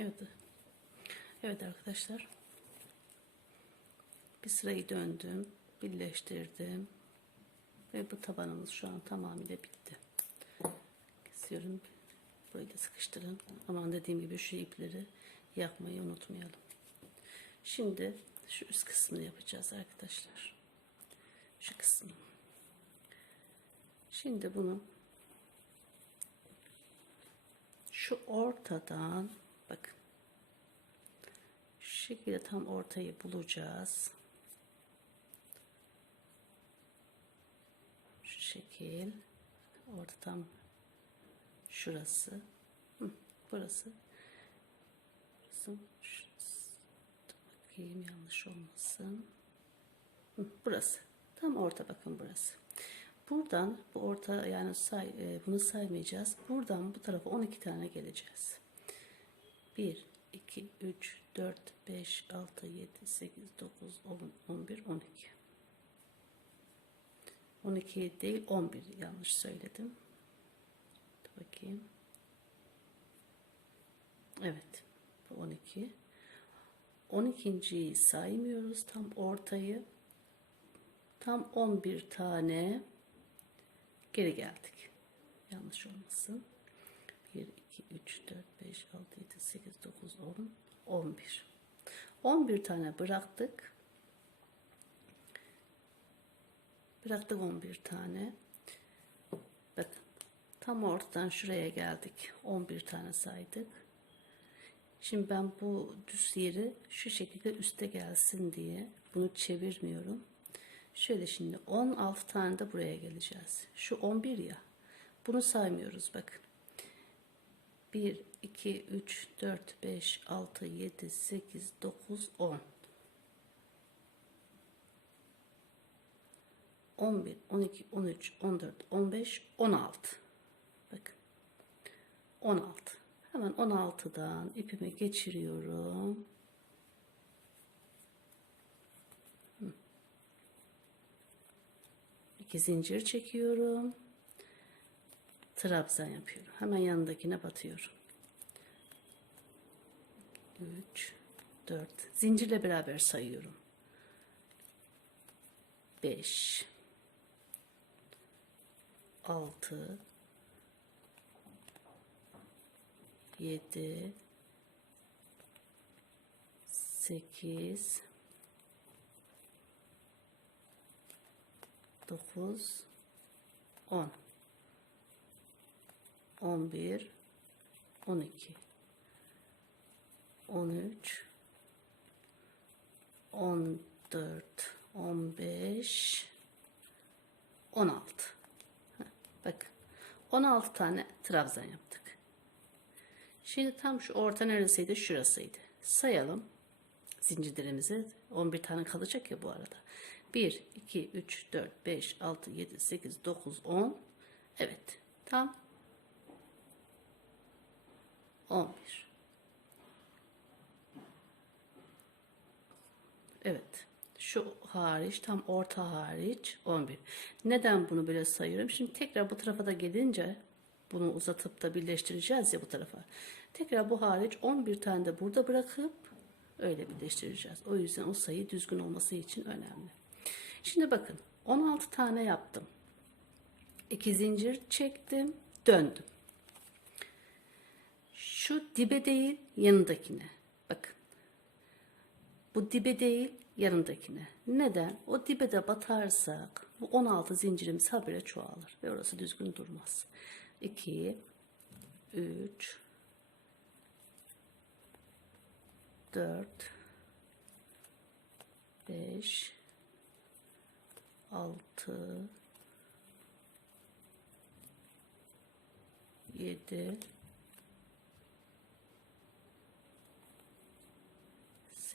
Evet. Evet arkadaşlar. Bir sırayı döndüm. Birleştirdim. Ve bu tabanımız şu an tamamıyla bitti. Kesiyorum. Burayı da sıkıştırın. Aman dediğim gibi şu ipleri yakmayı unutmayalım. Şimdi şu üst kısmını yapacağız arkadaşlar. Şu kısmı. Şimdi bunu şu ortadan şekilde tam ortayı bulacağız. Şu şekil orta tam şurası. Hı, burası. Burası şurası. Bakayım yanlış olmasın. Hı, burası. Tam orta bakın burası. Buradan bu orta yani say, e, bunu saymayacağız. Buradan bu tarafa 12 tane geleceğiz. 1 2 3 4 5 6 7 8 9 10 11 12 12 değil 11 yanlış söyledim. Dur bakayım. Evet. Bu 12. 12.yi saymıyoruz. Tam ortayı. Tam 11 tane geri geldik. Yanlış olmasın. 1, 2, 3, 4, 5, 6, 7, 8, 9, 10, 11. 11 tane bıraktık. Bıraktık 11 tane. Bakın tam ortadan şuraya geldik. 11 tane saydık. Şimdi ben bu düz yeri şu şekilde üste gelsin diye bunu çevirmiyorum. Şöyle şimdi 16 tane de buraya geleceğiz. Şu 11 ya. Bunu saymıyoruz bakın. 1, 2, 3, 4, 5, 6, 7, 8, 9, 10. 11, 12, 13, 14, 15, 16. Bakın. 16. Hemen 16'dan ipimi geçiriyorum. İki zincir çekiyorum. Trabzan yapıyorum. Hemen yanındakine batıyorum. 3 4 zincirle beraber sayıyorum. 5 6 7 8 9 10 11 12 13 14 15 16 Heh, Bakın 16 tane trabzan yaptık. Şimdi tam şu orta neresiydi? Şurasıydı. Sayalım zincirlerimizi. 11 tane kalacak ya bu arada. 1, 2, 3, 4, 5, 6, 7, 8, 9, 10. Evet. Tam 11. Evet. Şu hariç tam orta hariç 11. Neden bunu böyle sayıyorum? Şimdi tekrar bu tarafa da gelince bunu uzatıp da birleştireceğiz ya bu tarafa. Tekrar bu hariç 11 tane de burada bırakıp öyle birleştireceğiz. O yüzden o sayı düzgün olması için önemli. Şimdi bakın 16 tane yaptım. 2 zincir çektim, döndüm. Şu dibe değil yanındakine. Bakın. Bu dibe değil yanındakine. Neden? O dibe de batarsak bu 16 zincirimiz habire çoğalır ve orası düzgün durmaz. 2 3 4 5 6 7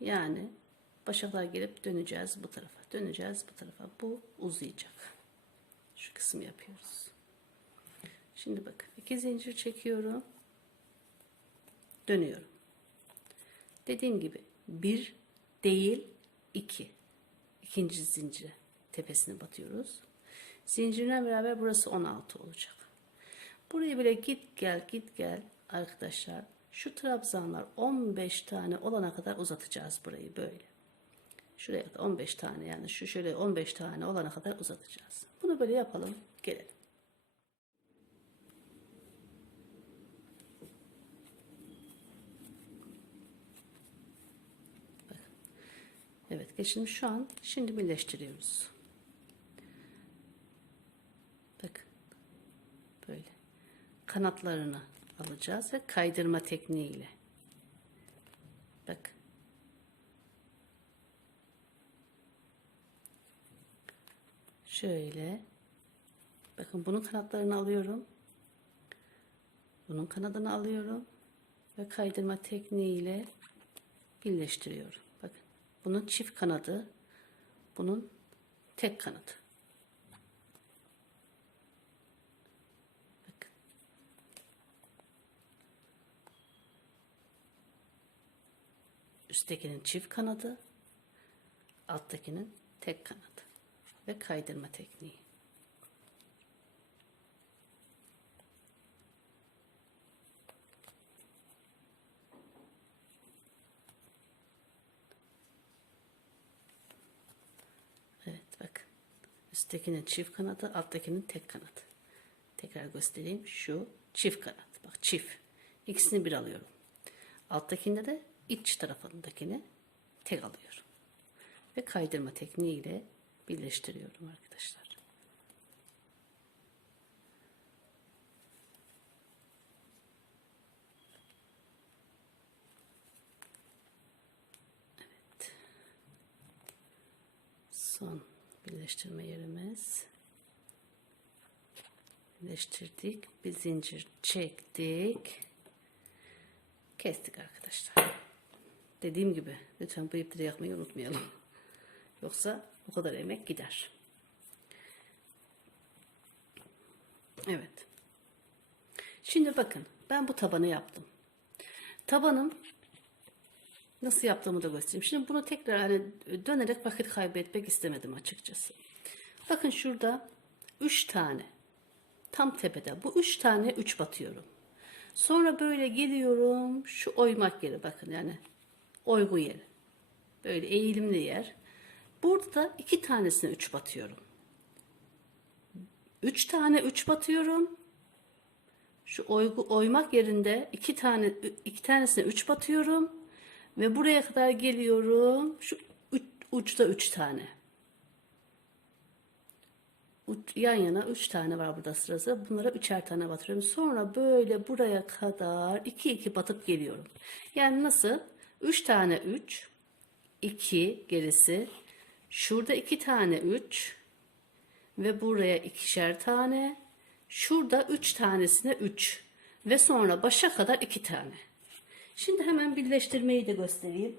Yani başaklar gelip döneceğiz bu tarafa. Döneceğiz bu tarafa. Bu uzayacak. Şu kısmı yapıyoruz. Şimdi bakın iki zincir çekiyorum. Dönüyorum. Dediğim gibi bir değil iki. İkinci zincire tepesine batıyoruz. Zincirine beraber burası 16 olacak. Buraya bile git gel git gel arkadaşlar. Şu trabzanlar 15 tane olana kadar uzatacağız burayı böyle. Şuraya kadar 15 tane yani şu şöyle 15 tane olana kadar uzatacağız. Bunu böyle yapalım gelelim. Evet geçtim şu an şimdi birleştiriyoruz. Bakın böyle kanatlarını alacağız ve kaydırma tekniğiyle. Bak. Şöyle. Bakın bunun kanatlarını alıyorum. Bunun kanadını alıyorum ve kaydırma tekniğiyle birleştiriyorum. Bakın. Bunun çift kanadı, bunun tek kanadı. Bakın. Üsttekinin çift kanadı, alttakinin tek kanadı ve kaydırma tekniği. Evet bak. Üsttekinin çift kanadı, alttakinin tek kanadı. Tekrar göstereyim. Şu çift kanat. Bak çift. İkisini bir alıyorum. Alttakinde de iç tarafındakini tek alıyorum. Ve kaydırma tekniğiyle birleştiriyorum arkadaşlar. Evet. Son birleştirme yerimiz. Birleştirdik. Bir zincir çektik. Kestik arkadaşlar. Dediğim gibi lütfen bu ipleri yakmayı unutmayalım. Yoksa bu kadar emek gider. Evet. Şimdi bakın ben bu tabanı yaptım. Tabanım nasıl yaptığımı da göstereyim. Şimdi bunu tekrar hani dönerek vakit kaybetmek istemedim açıkçası. Bakın şurada 3 tane tam tepede bu 3 tane 3 batıyorum. Sonra böyle geliyorum şu oymak yeri bakın yani oygu yeri. Böyle eğilimli yer. Burada da iki tanesine 3 batıyorum. 3 tane 3 batıyorum. Şu oygu, oymak yerinde iki tane iki tanesine 3 batıyorum ve buraya kadar geliyorum. Şu üç, uçta 3 tane. Uç, yan yana 3 tane var burada sırası. Bunlara üçer tane batırıyorum. Sonra böyle buraya kadar 2 2 batıp geliyorum. Yani nasıl? 3 tane 3 2 gerisi Şurada iki tane 3 ve buraya ikişer tane. Şurada 3 tanesine 3 ve sonra başa kadar 2 tane. Şimdi hemen birleştirmeyi de göstereyim.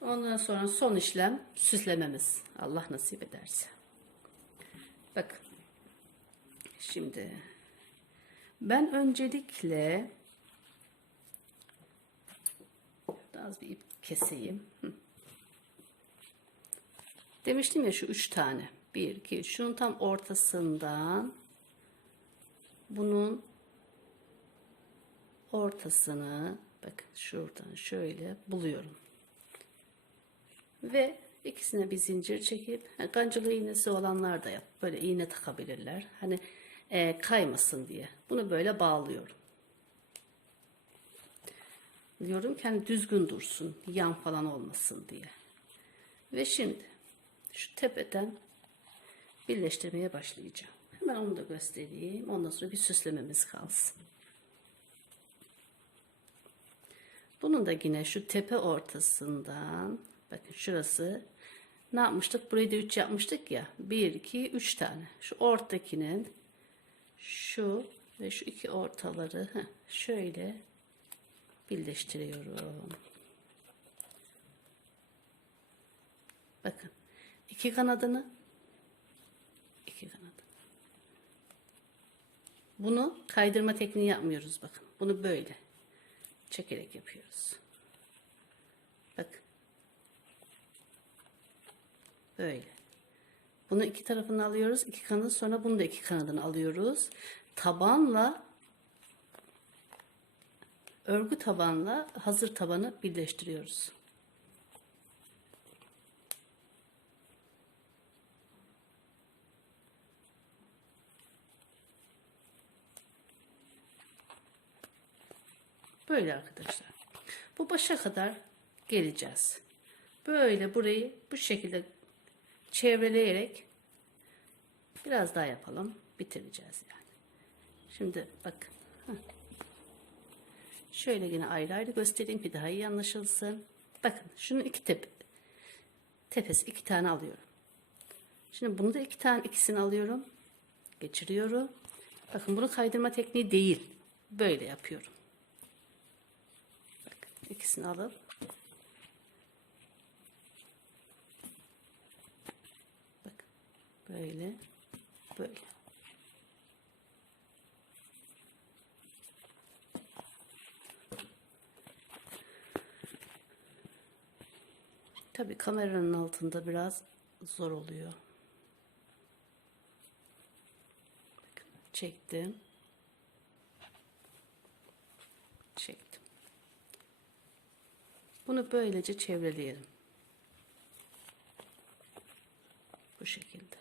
Ondan sonra son işlem süslememiz. Allah nasip ederse. Bak. Şimdi ben öncelikle az bir ip keseyim. Demiştim ya şu üç tane. Bir, iki. Şunun tam ortasından bunun ortasını bakın şuradan şöyle buluyorum. Ve ikisine bir zincir çekip yani kancılı iğnesi olanlar da yap. Böyle iğne takabilirler. Hani e, kaymasın diye. Bunu böyle bağlıyorum. Diyorum ki hani düzgün dursun. Yan falan olmasın diye. Ve şimdi şu tepeden birleştirmeye başlayacağım. Hemen onu da göstereyim. Ondan sonra bir süslememiz kalsın. Bunun da yine şu tepe ortasından bakın şurası ne yapmıştık? Burayı da 3 yapmıştık ya. 1, 2, 3 tane. Şu ortakinin şu ve şu iki ortaları heh, şöyle birleştiriyorum. Bakın iki kanadını iki kanadını bunu kaydırma tekniği yapmıyoruz bakın. Bunu böyle çekerek yapıyoruz. Bakın. Böyle. Bunu iki tarafını alıyoruz. iki kanadını sonra bunu da iki kanadını alıyoruz. Tabanla örgü tabanla hazır tabanı birleştiriyoruz. Böyle arkadaşlar. Bu başa kadar geleceğiz. Böyle burayı bu şekilde çevreleyerek biraz daha yapalım. Bitireceğiz yani. Şimdi bakın. Heh. Şöyle yine ayrı ayrı göstereyim ki daha iyi anlaşılsın. Bakın şunu iki tepe tepesi iki tane alıyorum. Şimdi bunu da iki tane ikisini alıyorum. Geçiriyorum. Bakın bunu kaydırma tekniği değil. Böyle yapıyorum. Bakın ikisini alıp bakın böyle böyle. Tabii kameranın altında biraz zor oluyor. Çektim. Çektim. Bunu böylece çevreleyelim. Bu şekilde.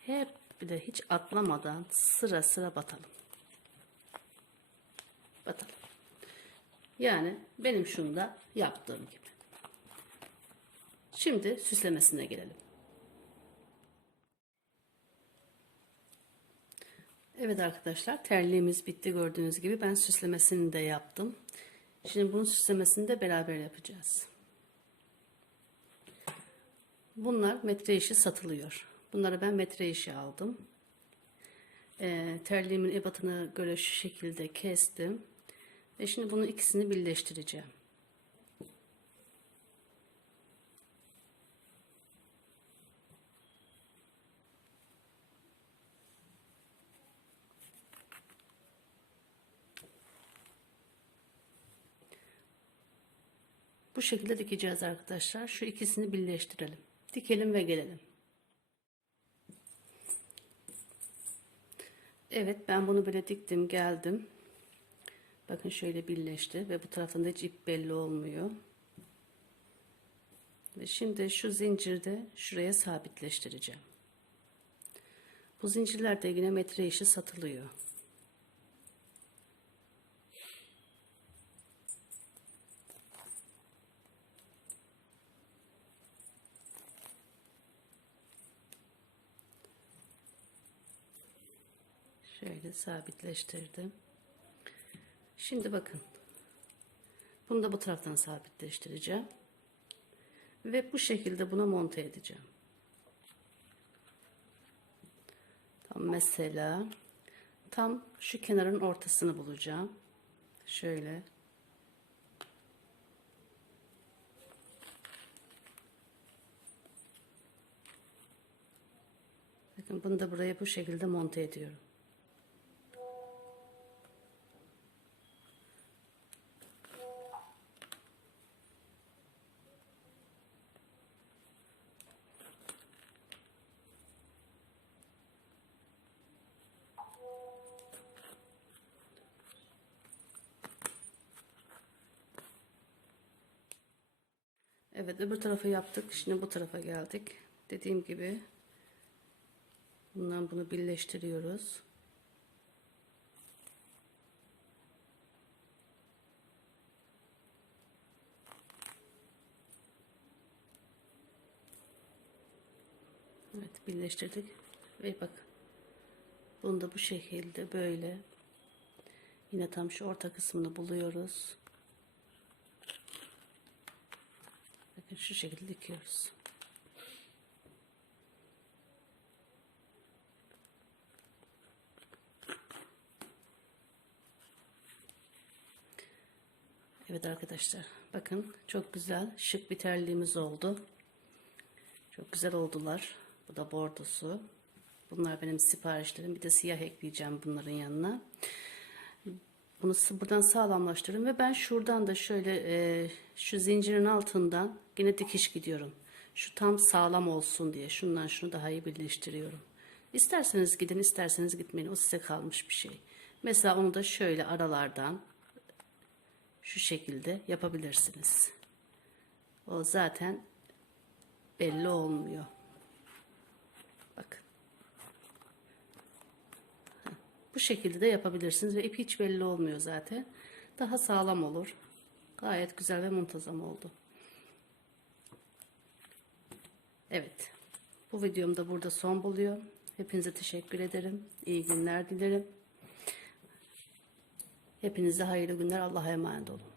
Hep bir de hiç atlamadan sıra sıra batalım. Batalım. Yani benim şunda yaptığım gibi. Şimdi süslemesine gelelim. Evet arkadaşlar terliğimiz bitti gördüğünüz gibi ben süslemesini de yaptım. Şimdi bunun süslemesini de beraber yapacağız. Bunlar metre işi satılıyor. Bunları ben metre işi aldım. Ee, terliğimin ebatına göre şu şekilde kestim. Ve şimdi bunun ikisini birleştireceğim. Bu şekilde dikeceğiz arkadaşlar. Şu ikisini birleştirelim. Dikelim ve gelelim. Evet ben bunu böyle diktim geldim. Bakın şöyle birleşti ve bu tarafında hiç ip belli olmuyor. Ve şimdi şu zincirde şuraya sabitleştireceğim. Bu zincirlerde yine metre işi satılıyor. Şöyle sabitleştirdim. Şimdi bakın. Bunu da bu taraftan sabitleştireceğim. Ve bu şekilde buna monte edeceğim. Tam mesela tam şu kenarın ortasını bulacağım. Şöyle. Bakın bunu da buraya bu şekilde monte ediyorum. Evet öbür tarafı yaptık. Şimdi bu tarafa geldik. Dediğim gibi bundan bunu birleştiriyoruz. Evet birleştirdik. Ve bak bunu da bu şekilde böyle yine tam şu orta kısmını buluyoruz. Bakın şu şekilde dikiyoruz. Evet arkadaşlar bakın çok güzel şık bir terliğimiz oldu. Çok güzel oldular. Bu da bordosu. Bunlar benim siparişlerim. Bir de siyah ekleyeceğim bunların yanına. Bunu buradan sağlamlaştırıyorum ve ben şuradan da şöyle e, şu zincirin altından yine dikiş gidiyorum. Şu tam sağlam olsun diye şundan şunu daha iyi birleştiriyorum. İsterseniz gidin isterseniz gitmeyin o size kalmış bir şey. Mesela onu da şöyle aralardan şu şekilde yapabilirsiniz. O zaten belli olmuyor. Bakın. Bu şekilde de yapabilirsiniz ve ip hiç belli olmuyor zaten. Daha sağlam olur. Gayet güzel ve muntazam oldu. Evet. Bu videom da burada son buluyor. Hepinize teşekkür ederim. İyi günler dilerim. Hepinize hayırlı günler. Allah'a emanet olun.